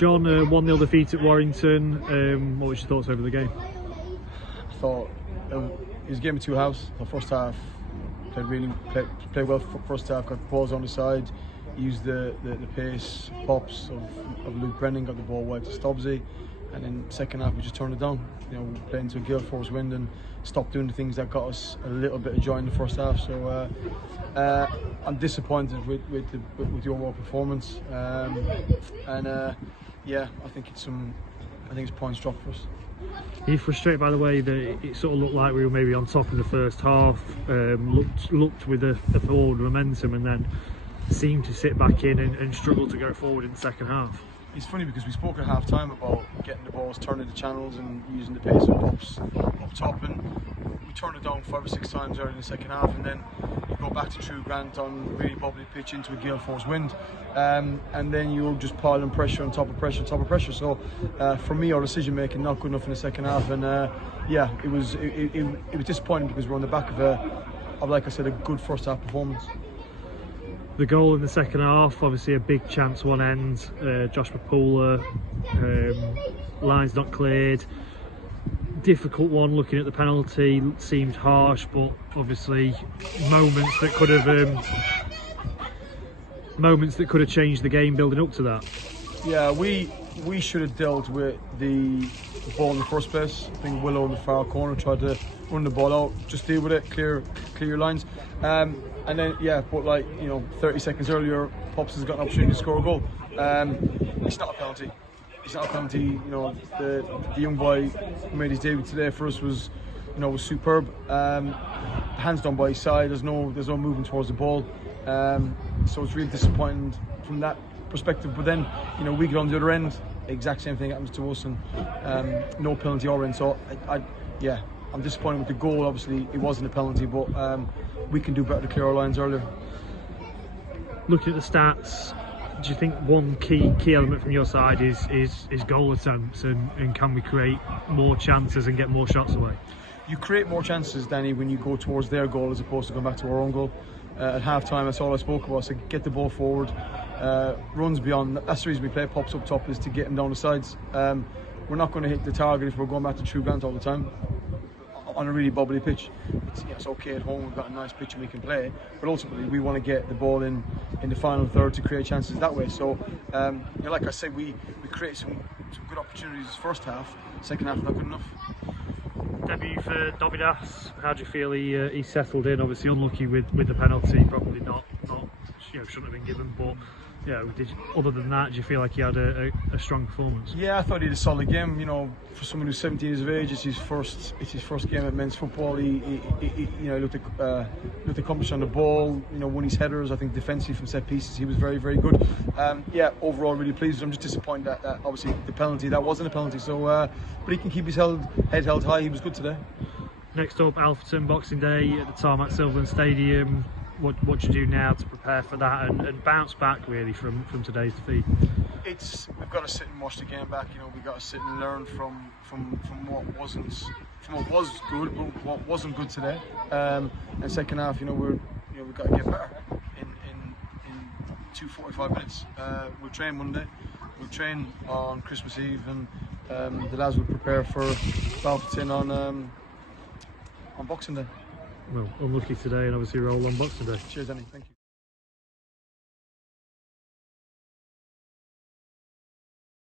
John, 1-0 defeat at Warrington. What was your thoughts over the game? I thought it was a game of two halves. The first half played well. First half, got the balls on the side, used the pace, pops of Luke Brennan, got the ball wide to Stubbsy, and then second half we just turned it down. You know, played into a gale force wind and stopped doing the things that got us a little bit of joy in the first half. So I'm disappointed with the overall performance, yeah, I think it's points dropped for us. Are you frustrated by the way that it sort of looked like we were maybe on top in the first half, looked with the forward momentum, and then seemed to sit back in and struggle to go forward in the second half? It's funny because we spoke at half time about getting the balls, turning the channels and using the pace and pops up top, and we turned it down 5 or 6 times early in the second half, and then you go back to True Grant on really bubbly pitch into a gale force wind, and then you're just piling pressure on top of pressure on top of pressure. So for me, our decision making not good enough in the second half, and yeah, it was disappointing because we're on the back of like I said, a good first half performance. The goal in the second half, obviously a big chance one end, Josh Papula, lines not cleared, difficult one. Looking at the penalty, seemed harsh, but obviously moments that could have changed the game building up to that. Yeah, we should have dealt with the ball in the first place. I think Willow in the far corner tried to run the ball out, just deal with it, clear your lines, and then yeah, but like, you know, 30 seconds earlier Pops has got an opportunity to score a goal. It's not a penalty. It's not a penalty. You know, the young boy who made his debut today for us was superb. Hands down by his side. There's no movement towards the ball. So it's really disappointing from that perspective. But then, you know, we get on the other end, the exact same thing happens to us, and no penalty our end. So yeah, I'm disappointed with the goal. Obviously, it wasn't a penalty, but we can do better to clear our lines earlier. Looking at the stats, do you think one key element from your side is goal attempts, and can we create more chances and get more shots away? You create more chances, Danny, when you go towards their goal as opposed to going back to our own goal. At half time, that's all I spoke about. So get the ball forward, runs beyond. That's the reason we play pops up top, is to get them down the sides. We're not going to hit the target if we're going back to True Grant all the time on a really bubbly pitch. It's okay at home, we've got a nice pitch and we can play, but ultimately we want to get the ball in the final third to create chances that way. So you know, like I said, we create some good opportunities first half. Second half not good enough. Debut for Dovidas, how do you feel he settled in? Obviously unlucky with the penalty, probably not shouldn't have been given, but yeah, other than that, do you feel like he had a strong performance? Yeah, I thought he had a solid game. You know, for someone who's 17 years of age, it's his first game at men's football. He looked accomplished on the ball. You know, won his headers. I think defensively from set pieces, he was very, very good. Yeah, overall really pleased. I'm just disappointed that obviously the penalty, that wasn't a penalty. So, but he can keep his head held high. He was good today. Next up, Alfreton, Boxing Day at the Tarmac Sylvan Stadium. What do you do now to prepare for that and bounce back really from today's defeat? We've got to sit and watch the game back. You know, we've got to sit and learn from what was good, but what wasn't good today. And second half, we've got to get better in 2:45 minutes. We'll train Monday. We'll train on Christmas Eve, and the lads will prepare for Warrington on Boxing Day. Well, unlucky today, and obviously roll on Boxing Day. Cheers, Danny. Thank you.